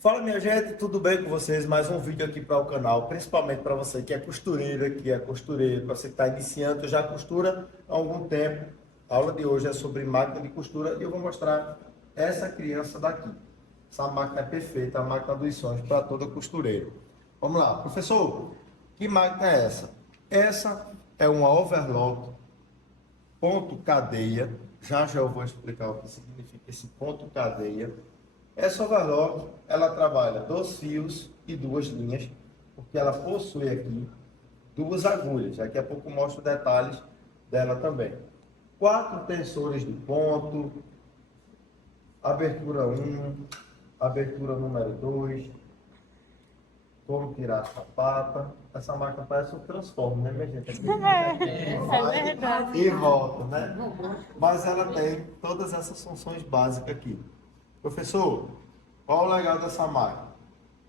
Fala minha gente, tudo bem com vocês? Mais um vídeo aqui para o canal, principalmente para você que é costureira, que é costureiro, para você que está iniciando, já costura há algum tempo. A aula de hoje é sobre máquina de costura e eu vou mostrar essa criança daqui. Essa máquina é perfeita, a máquina dos sonhos para toda costureira. Vamos lá, professor, que máquina é essa? Essa é uma overlock ponto cadeia. Já eu vou explicar o que significa esse ponto cadeia. Essa overlock, ela trabalha 2 fios e 2 linhas, porque ela possui aqui 2 agulhas. Daqui a pouco eu mostro detalhes dela também. 4 tensores de ponto, abertura 1, abertura número 2, como tirar a sapata. Essa máquina parece um transforme, né, minha gente? É verdade. E volta, né? Mas ela tem todas essas funções básicas aqui. Professor, qual o legal dessa máquina?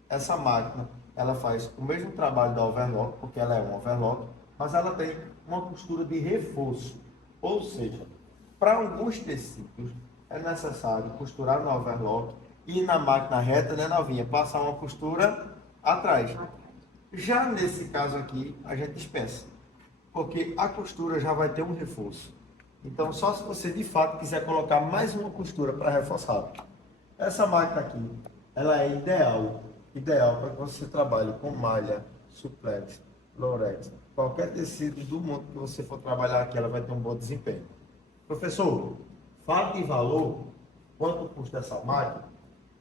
Essa máquina, ela faz o mesmo trabalho da overlock, porque ela é um overlock, mas ela tem uma costura de reforço. Ou seja, para alguns tecidos é necessário costurar no overlock e na máquina reta, né, novinha, passar uma costura atrás. Já nesse caso aqui, a gente dispensa, porque a costura já vai ter um reforço. Então, só se você de fato quiser colocar mais uma costura para reforçar. Essa máquina aqui, ela é ideal para que você trabalhe com malha, suplex, lorex, qualquer tecido do mundo que você for trabalhar aqui, ela vai ter um bom desempenho. Professor, fala de valor, quanto custa essa máquina?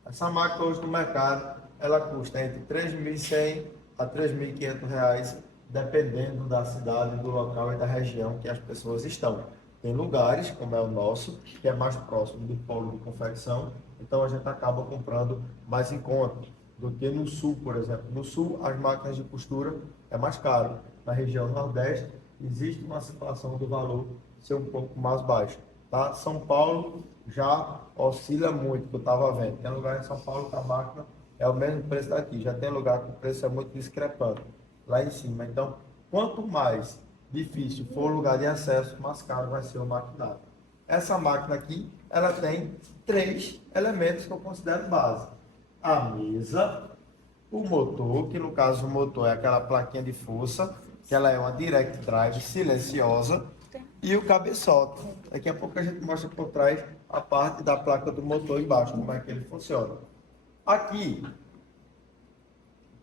Essa máquina hoje no mercado, ela custa entre 3.100 a 3.500 reais, dependendo da cidade, do local e da região que as pessoas estão. Tem lugares, como é o nosso, que é mais próximo do polo de confecção, então a gente acaba comprando mais em conta do que no sul, por exemplo. No sul, as máquinas de costura é mais caro. Na região nordeste, existe uma situação do valor ser um pouco mais baixo. Tá? São Paulo já oscila muito, que eu estava vendo. Tem lugar em São Paulo que a máquina é o mesmo preço daqui. Já tem lugar que o preço é muito discrepante lá em cima. Então, quanto mais difícil for o lugar de acesso, mais caro vai ser o maquinário. Essa máquina aqui, ela tem 3 elementos que eu considero base. A mesa, o motor, que no caso o motor é aquela plaquinha de força, que ela é uma direct drive silenciosa, e o cabeçote. Daqui a pouco a gente mostra por trás a parte da placa do motor embaixo, como é que ele funciona. Aqui,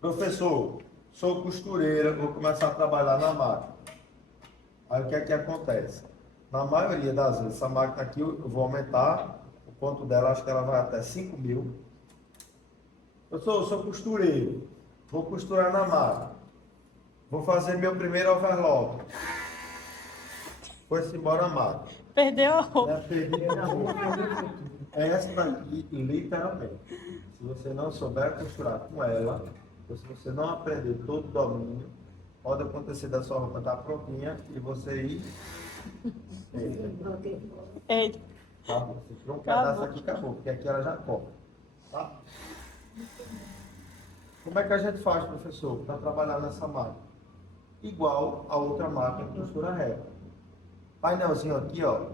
professor, sou costureira, vou começar a trabalhar na máquina. Aí o que é que acontece? Na maioria das vezes, essa máquina aqui eu vou aumentar o ponto dela, acho que ela vai até 5.000. Eu sou costureiro, vou costurar na máquina, vou fazer meu primeiro overlock. Foi-se embora a máquina. Perdeu a roupa. Perdi a roupa. É essa daqui, literalmente. Se você não souber costurar com ela, ou se você não aprender todo o domínio, pode acontecer da sua roupa estar prontinha e você ir. Eita. Acabou. Se for um pedaço aqui, acabou, porque aqui ela já corta. Tá? Como é que a gente faz, professor, para trabalhar nessa máquina? Igual a outra máquina de costura reta. Painelzinho aqui, ó,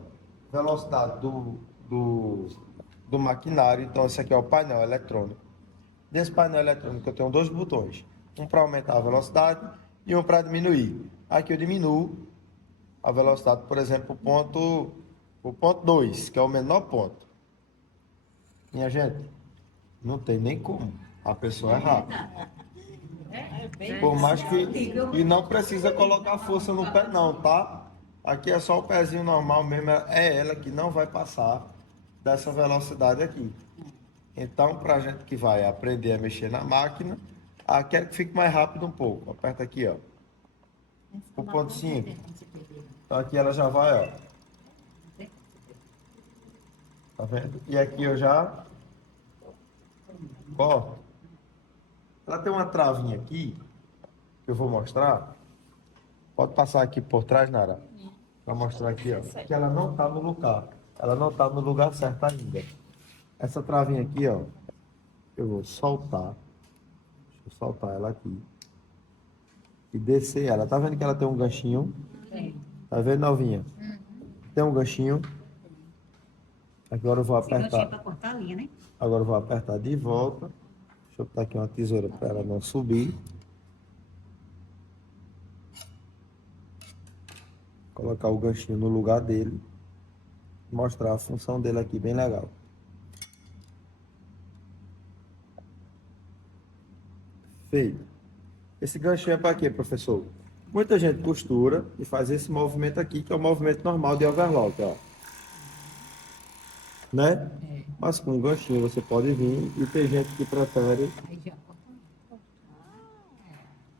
velocidade do maquinário. Então, esse aqui é o painel eletrônico. Nesse painel eletrônico eu tenho 2 botões. Um para aumentar a velocidade e um para diminuir. Aqui eu diminuo a velocidade, por exemplo, o ponto 2, que é o menor ponto. Minha gente, não tem nem como a pessoa errar. Por mais que... E não precisa colocar força no pé não, tá? Aqui é só o pezinho normal mesmo, é ela que não vai passar dessa velocidade aqui. Então, para a gente que vai aprender a mexer na máquina, quero que fique mais rápido um pouco. Aperta aqui, ó. O ponto 5. Então aqui ela já vai, ó. Tá vendo? E aqui eu já corto. Ela tem uma travinha aqui, que eu vou mostrar. Pode passar aqui por trás, Nara. Para mostrar aqui, ó. Que ela não tá no lugar. Ela não tá no lugar certo ainda. Essa travinha aqui, ó. Eu vou soltar. Deixa eu soltar ela aqui. E descer ela. Tá vendo que ela tem um ganchinho? Sim. Tá vendo, novinha? Tem um ganchinho. Agora eu vou Esse ganchinho apertar. para cortar a linha, né? Agora eu vou apertar de volta. Deixa eu botar aqui uma tesoura para ela não subir. Colocar o ganchinho no lugar dele. Mostrar a função dele aqui, bem legal. Feito. Esse ganchinho é para quê, professor? Muita gente costura e faz esse movimento aqui, que é o movimento normal de overlock, ó. Né? Mas com o ganchinho você pode vir e tem gente que prefere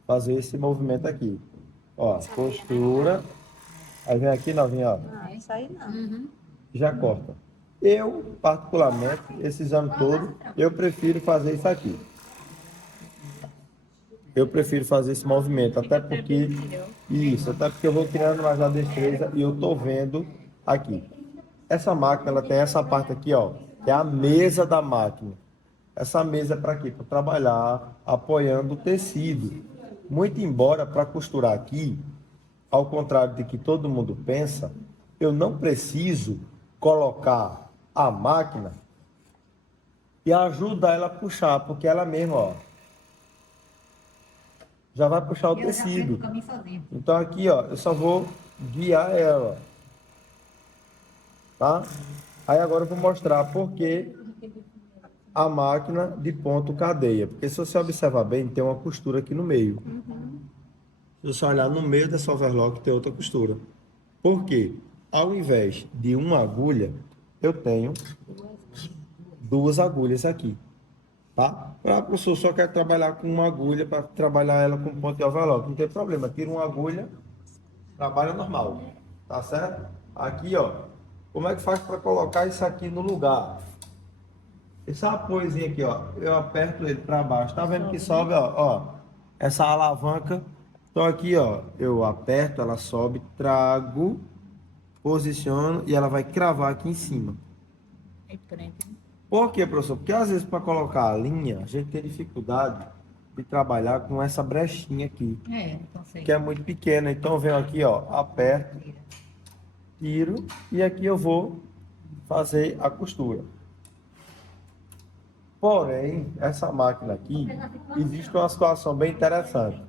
fazer esse movimento aqui. Ó, costura. Aí vem aqui, novinha, ó. Ah, isso aí não. Já corta. Eu, particularmente, esses anos todos, eu prefiro fazer isso aqui. Eu prefiro fazer esse movimento, até porque eu vou criando mais a destreza e eu tô vendo aqui. Essa máquina, ela tem essa parte aqui, ó, que é a mesa da máquina. Essa mesa é para quê? Para trabalhar apoiando o tecido. Muito embora para costurar aqui, ao contrário de que todo mundo pensa, eu não preciso colocar a máquina e ajudar ela a puxar, porque ela mesma, ó, já vai puxar o tecido. Então aqui, ó, eu só vou guiar ela, tá? Aí agora eu vou mostrar por que a máquina de ponto cadeia, porque se você observar bem, tem uma costura aqui no meio. Se você olhar no meio dessa overlock, tem outra costura. Por quê? Ao invés de uma agulha, eu tenho duas agulhas aqui, tá? Para a pessoa só quer trabalhar com uma agulha, para trabalhar ela com ponto de overlock, não tem problema, tira uma agulha, trabalha normal, tá certo? Aqui, ó, como é que faz para colocar isso aqui no lugar? Esse apoiozinho aqui, ó, eu aperto ele para baixo, tá vendo que sobe, ó, essa alavanca. Então aqui, ó, eu aperto, ela sobe, trago, posiciono e ela vai cravar aqui em cima. Por quê, professor? Porque às vezes para colocar a linha, a gente tem dificuldade de trabalhar com essa brechinha aqui, que é muito pequena. Então eu venho aqui, ó, aperto, tiro e aqui eu vou fazer a costura. Porém, essa máquina aqui, existe uma situação bem interessante.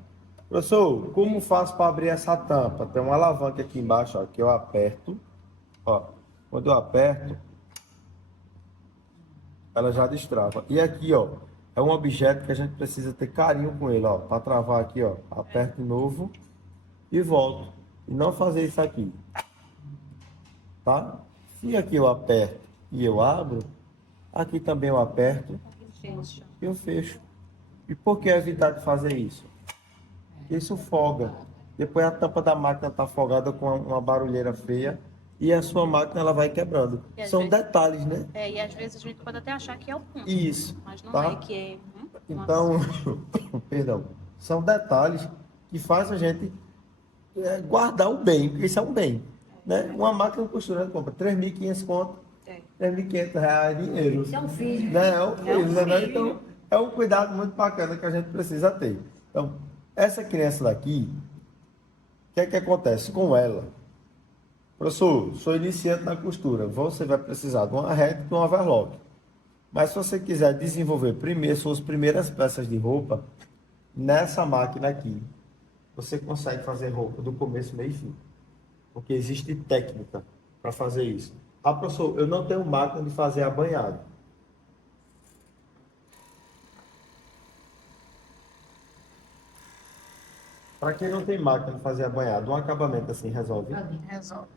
Professor, como faço para abrir essa tampa? Tem uma alavanca aqui embaixo, ó, que eu aperto. Ó, quando eu aperto, ela já destrava. E aqui, ó, é um objeto que a gente precisa ter carinho com ele, ó, para travar aqui, ó. Aperto de novo e volto. E não fazer isso aqui. Tá? Se aqui eu aperto e eu abro, aqui também eu aperto e eu fecho. E por que evitar de fazer isso? Porque isso folga. Depois a tampa da máquina está folgada com uma barulheira feia e a sua máquina ela vai quebrando. São detalhes, né? E às vezes a gente pode até achar que é o ponto. Isso. Mas não tá? é que é. Então, perdão, são detalhes que fazem a gente guardar o bem, porque isso é um bem. Né? Uma máquina costurando compra 3.500 conto, 3.500 reais dinheiro. Isso é um filho. Né? É um filho, né? Então, é um cuidado muito bacana que a gente precisa ter. Então, essa criança daqui, o que é que acontece com ela? Professor, sou iniciante na costura, você vai precisar de uma reta e de um overlock. Mas se você quiser desenvolver primeiro suas primeiras peças de roupa, nessa máquina aqui, você consegue fazer roupa do começo, meio e fim. Porque existe técnica para fazer isso. Ah, professor, eu não tenho máquina de fazer abanhado. Para quem não tem máquina de fazer abanhado, um acabamento assim resolve? Resolve.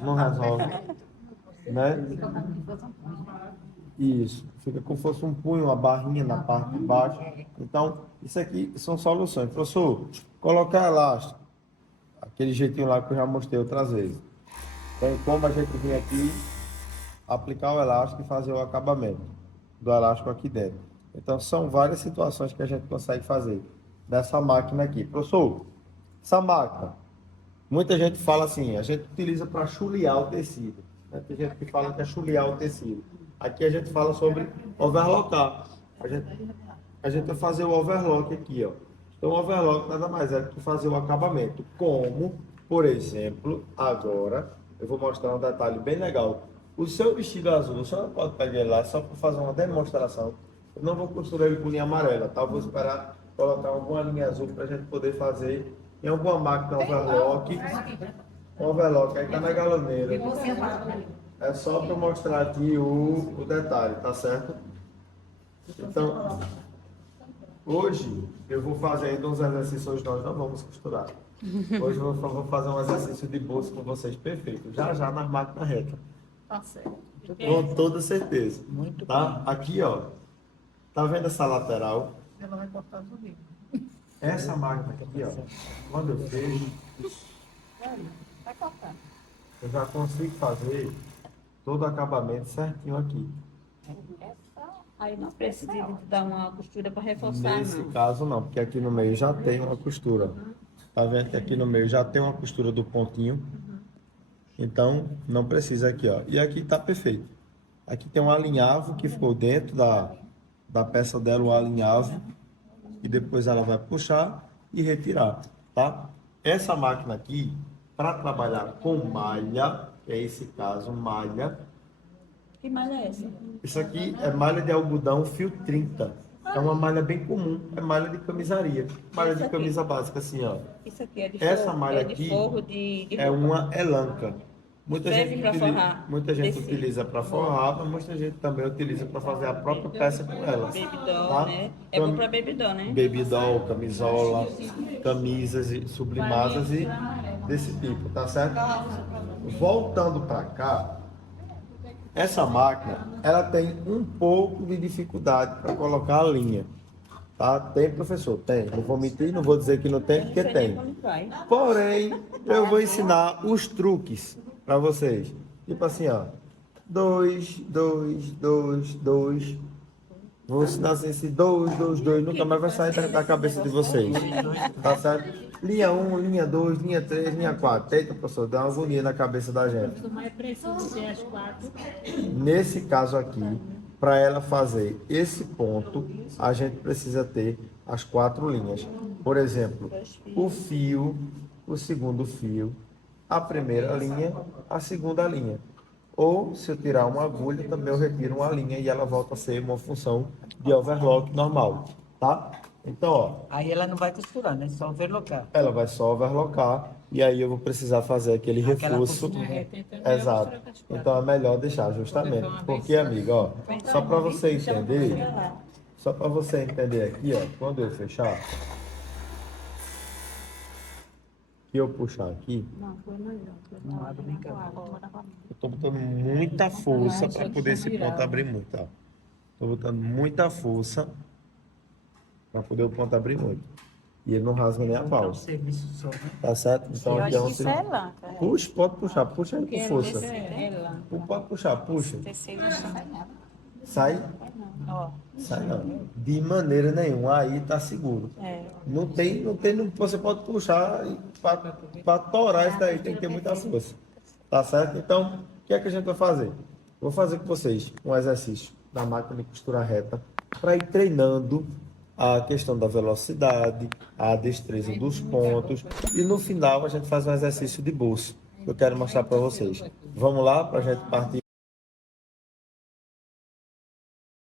Não resolve, né? Isso, fica como se fosse um punho, uma barrinha na parte de baixo. Então, isso aqui são soluções. Professor, colocar elástico, aquele jeitinho lá que eu já mostrei outras vezes. Tem como a gente vir aqui, aplicar o elástico e fazer o acabamento do elástico aqui dentro. Então, são várias situações que a gente consegue fazer dessa máquina aqui. Professor, essa máquina, muita gente fala assim, a gente utiliza para chulear o tecido. Né? Tem gente que fala que é chulear o tecido. Aqui a gente fala sobre overlockar. A gente vai fazer o overlock aqui, ó. Então, o overlock nada mais é do que fazer o acabamento. Como, por exemplo, agora, eu vou mostrar um detalhe bem legal. O seu vestido azul, a senhora pode pegar ele lá só para fazer uma demonstração. Eu não vou costurar ele com linha amarela, tá? Eu vou esperar colocar alguma linha azul para a gente poder fazer em alguma máquina overlock. Overlock, aí tá na galoneira. É só para mostrar aqui o detalhe, tá certo? Então, hoje eu vou fazer ainda uns exercícios, nós não vamos costurar. Hoje eu vou fazer um exercício de bolso com vocês perfeito, já na máquina reta. Tá certo. Com toda certeza. Muito Tá? Aqui, ó. Tá vendo essa lateral? Ela vai cortar tudo. Essa máquina aqui, ó. Quando eu fecho, Vai cortar. eu já consigo fazer todo o acabamento certinho aqui. Aí não precisa de dar uma costura para reforçar, Nesse não. caso não, porque aqui no meio já tem uma costura. Tá vendo que aqui no meio já tem uma costura do pontinho. Então, não precisa aqui, ó. E aqui tá perfeito. Aqui tem um alinhavo que ficou dentro da peça dela, o alinhavo. E depois ela vai puxar e retirar, tá? Essa máquina aqui, para trabalhar com malha, que é esse caso, malha. Que malha é essa? Isso aqui é malha de algodão fio 30. É uma malha bem comum, é malha de camisaria. Malha de camisa básica, assim, ó. Isso aqui é de Essa forro, malha é de aqui forro de É roupa. uma elanca. Muita Serve gente pra utiliza, forrar muita gente tecido. utiliza para forrar, mas muita gente também utiliza para fazer a própria peça com ela. Baby doll, Tá? né? É bom pra baby doll, né? Baby doll, camisola, camisas sublimadas e desse tipo, tá certo? Voltando para cá, essa máquina, ela tem um pouco de dificuldade para colocar a linha. Tá? Tem, professor? Tem. Não vou mentir, não vou dizer que não tem, porque Não sei nem tem. como vai. Porém, eu vou ensinar os truques para vocês. Tipo assim, ó. 2, 2, 2, 2. Vou ensinar assim, esse 2, 2, 2. Nunca mais vai sair da cabeça de vocês. Tá certo? Linha 1, linha 2, linha 3, linha 4. Eita, professor, dá uma agonia na cabeça da gente. Mas precisa ter as 4. Nesse caso aqui, para ela fazer esse ponto, a gente precisa ter as 4 linhas. Por exemplo, o fio, o segundo fio, a primeira linha, a segunda linha. Ou, se eu tirar uma agulha, também eu retiro uma linha e ela volta a ser uma função de overlock normal, tá? Então, ó, Aí ela não vai costurar, né? Só overlocar. ela vai só overlocar e aí eu vou precisar fazer aquele Aquela reforço. costura. Exato. Então é melhor deixar justamente. Porque, amiga, ó, só para você entender, só para você entender aqui, ó, quando eu fechar, que eu puxar aqui, Não abre nem cá. eu tô botando muita força para poder esse ponto abrir muito, ó. Tô botando muita força para poder o ponto abrir muito. E ele não rasga nem a Um pau. serviço só, né? Tá certo? Então Eu aqui é acho um que isso é lã, cara. puxa, pode puxar, puxa ele com força. É lã. Pode puxar, puxa. Tecido não sai nada. Sai? Ó, Sai não. De maneira nenhuma, aí tá seguro. é. Você pode puxar e para torar isso daí tem que ter muita força. Tá certo? Então, o que é que a gente vai fazer? Vou fazer com vocês um exercício na máquina de costura reta para ir treinando a questão da velocidade, a destreza dos pontos e no final a gente faz um exercício de bolso que eu quero mostrar para vocês. Vamos lá para a gente partir.